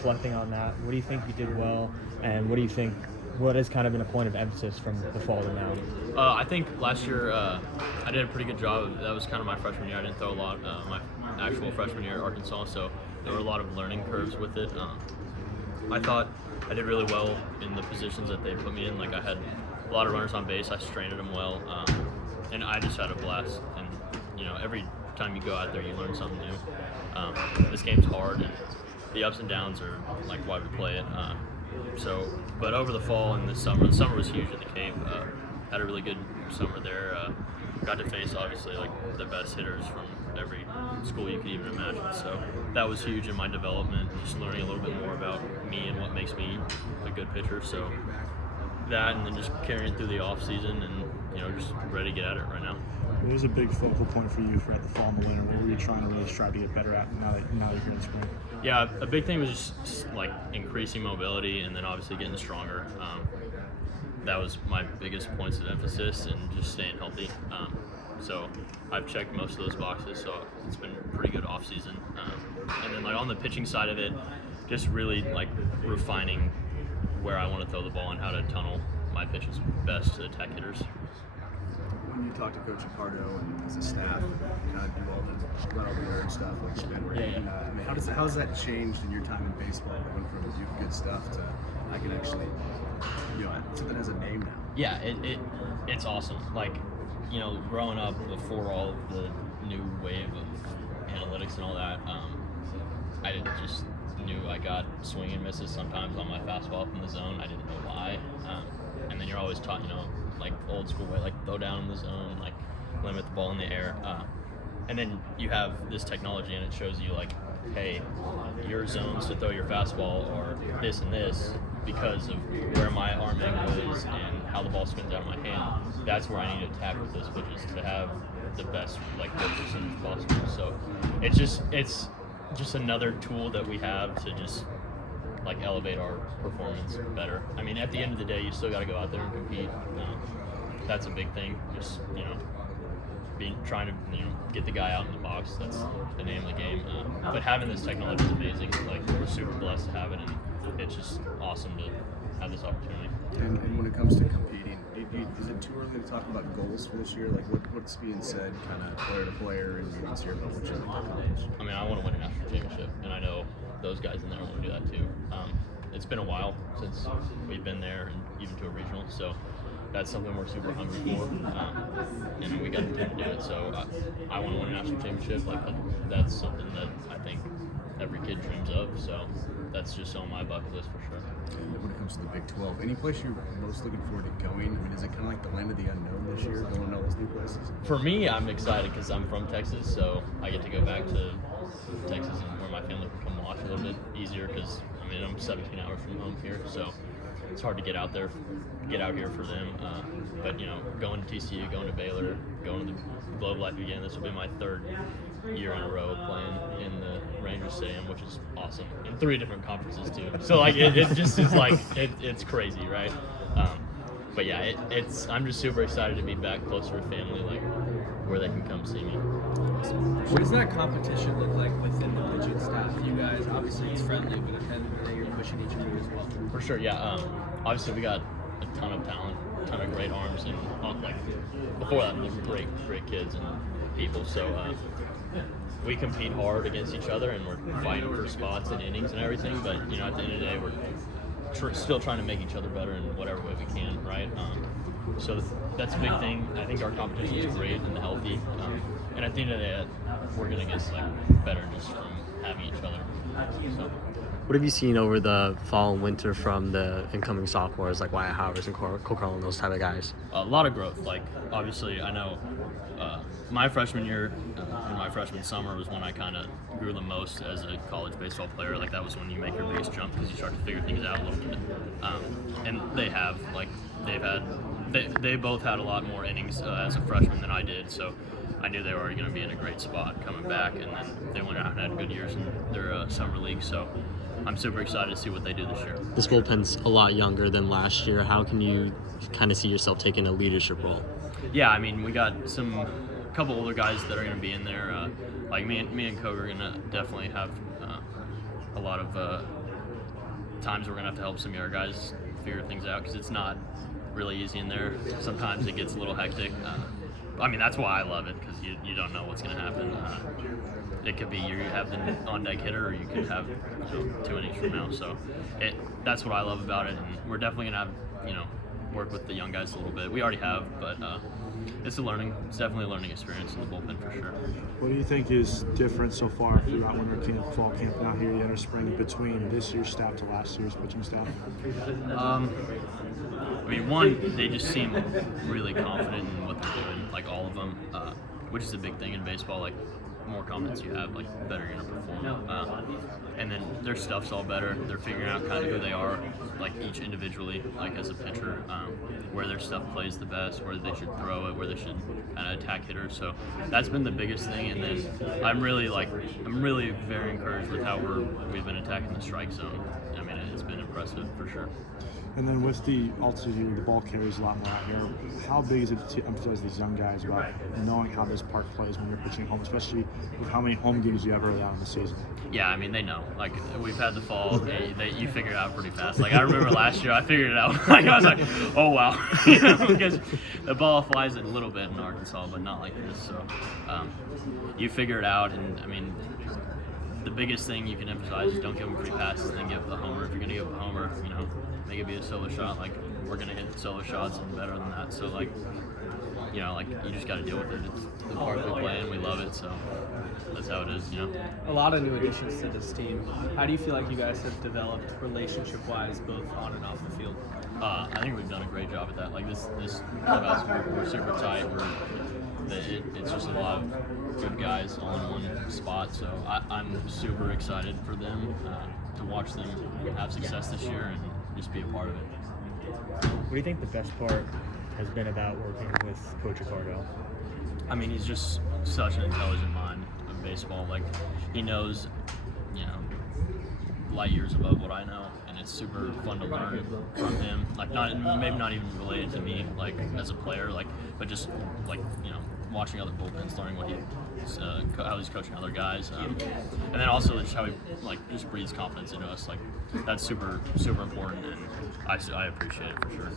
reflecting on that, what do you think you did well, and what has kind of been a point of emphasis from the fall to now? I think last year I did a pretty good job. That was kind of my freshman year. I didn't throw a lot my actual freshman year at Arkansas, so there were a lot of learning curves with it. I thought I did really well in the positions that they put me in. Like, I had a lot of runners on base. I strained them well, and I just had a blast. And every time you go out there, you learn something new. This game's hard, and the ups and downs are like why we play it. But over the fall and the summer was huge in the Cape. Had a really good summer there. Got to face obviously like the best hitters from every school you could even imagine. So that was huge in my development, just learning a little bit more about me and what makes me a good pitcher. So that, and then just carrying through the off season, and just ready to get at it right now. What was a big focal point for you throughout the fall and the winter? What were you trying to really strive to get better at now that you're in spring? Yeah, a big thing was just like increasing mobility, and then obviously getting stronger. That was my biggest points of emphasis, and just staying healthy. So I've checked most of those boxes, so it's been a pretty good off season. And then like on the pitching side of it, just really like refining where I want to throw the ball and how to tunnel my pitches best to attack hitters. When you talk to Coach Ricardo and as a staff, kind of do all the run over there and stuff, like spin rate. I mean, how has that changed in your time in baseball, going from do good stuff to I can actually, something has a name now? Yeah, it's awesome. Like, growing up before all of the new wave of analytics and all that, I just knew I got swing and misses sometimes on my fastball from the zone. I didn't know why. And then you're always taught, like old school way, like throw down in the zone, like limit the ball in the air. And then you have this technology, and it shows you like, hey, your zones to throw your fastball are this and this because of where my arm angle is and how the ball spins out of my hand. That's where I need to attack with those pitches to have the best like whip percentage possible. So it's just another tool that we have to just like elevate our performance better. I mean, at the end of the day, you still got to go out there and compete. That's a big thing. Just trying to get the guy out in the box. That's the name of the game. But having this technology is amazing. Like, we're super blessed to have it, and it's just awesome to have this opportunity. And when it comes to competing, is it too early to talk about goals for this year? Like, what's being said, kind of player to player, and this year about what you'd like to accomplish? I mean, I want to win a national championship, and I know those guys in there want to do that too. It's been a while since we've been there, and even to a regional, so that's something we're super hungry for, and we got the team to do it. So I want to win a national championship. Like, that's something that I think every kid dreams of. So that's just on my bucket list for sure. And when it comes to the Big 12, any place you're most looking forward to going? I mean, is it kind of like the land of the unknown this year, going to all those new places? For me, I'm excited because I'm from Texas, so I get to go back to Texas and where my family can come watch a little bit easier because, I mean, I'm 17 hours from home here, so it's hard to get out here for them. But going to TCU, going to Baylor, going to the Globe Life again. This will be my third year in a row playing in the Rangers Stadium, which is awesome. In 3 different conferences too. So like it just is like it's crazy, right? But yeah, I'm just super excited to be back closer to family, like where they can come see me. What does that competition look like within the Legend staff? You guys, obviously it's friendly, but at the end of the day, you're pushing each other as well. For sure, yeah. Obviously we got a ton of talent, a ton of great arms, and like before that, great kids and people. So we compete hard against each other, and we're fighting for spots and innings and everything. But at the end of the day, we're still trying to make each other better in whatever way we can, right? So that's a big thing. I think our competition is great and healthy. And at the end of the day, we're gonna get better just from having each other. So. What have you seen over the fall and winter from the incoming sophomores like Wyatt Howers and Cole Carl and those type of guys? A lot of growth. Like, obviously, I know my freshman year and my freshman summer was when I kind of grew the most as a college baseball player. Like, that was when you make your biggest jump because you start to figure things out a little bit. And they both had a lot more innings as a freshman than I did. So I knew they were going to be in a great spot coming back, and then they went out and had good years in their summer league. So I'm super excited to see what they do this year. This bullpen's a lot younger than last year. How can you kind of see yourself taking a leadership role? Yeah, I mean, we got a couple older guys that are going to be in there. Like me and Koga are going to definitely have a lot of times we're gonna have to help some younger guys figure things out because it's not really easy in there. Sometimes it gets a little hectic. I mean, that's why I love it, because you don't know what's going to happen. It could be you have the on-deck hitter, or you could have 2 innings from now. So that's what I love about it, and we're definitely going to have work with the young guys a little bit. We already have, but it's definitely a learning experience in the bullpen for sure. What do you think is different so far throughout winter camp, fall camp, now here, the enter spring, between this year's staff to last year's pitching staff? I mean, one, they just seem really confident in what they're doing, like all of them, which is a big thing in baseball. Like, more confidence you have, like, better you're gonna perform. And then their stuff's all better. They're figuring out kind of who they are, like each individually, like as a pitcher, where their stuff plays the best, where they should throw it, where they should kind of attack hitters. So that's been the biggest thing. And then I'm really very encouraged with how we've been attacking the strike zone. I mean, it's been impressive for sure. And then with the altitude, the ball carries a lot more out here. How big is it to emphasize these young guys about knowing how this park plays when you're pitching home, especially with how many home games you have early on in the season? Yeah, I mean, they know. Like, we've had the fall. You figure it out pretty fast. Like, I remember last year, I figured it out. Like, I was like, oh, wow. Because the ball flies a little bit in Arkansas, but not like this. So you figure it out. And, I mean, the biggest thing you can emphasize is don't give them free passes, then give the homer. If you're going to give a homer, make it be a solo shot. Like, we're going to hit solo shots and better than that. So, like, you just got to deal with it. It's the part we play and we love it. So that's how it is, A lot of new additions to this team. How do you feel like you guys have developed relationship-wise, both on and off the field? I think we've done a great job at that. Like, this clubhouse, we're super tight. It's just a lot of good guys all in one spot. So I'm super excited for them to watch them have success this year and just be a part of it. What do you think the best part has been about working with Coach Ricardo? I mean, he's just such an intelligent mind of baseball. Like, he knows, light years above what I know, and it's super fun to learn from him. Like, maybe not even related to me, like, as a player, like, but just, like, watching other bullpens, learning what how he's coaching other guys, and then also just how he just breathes confidence into us. Like, that's super super important, and I appreciate it for sure.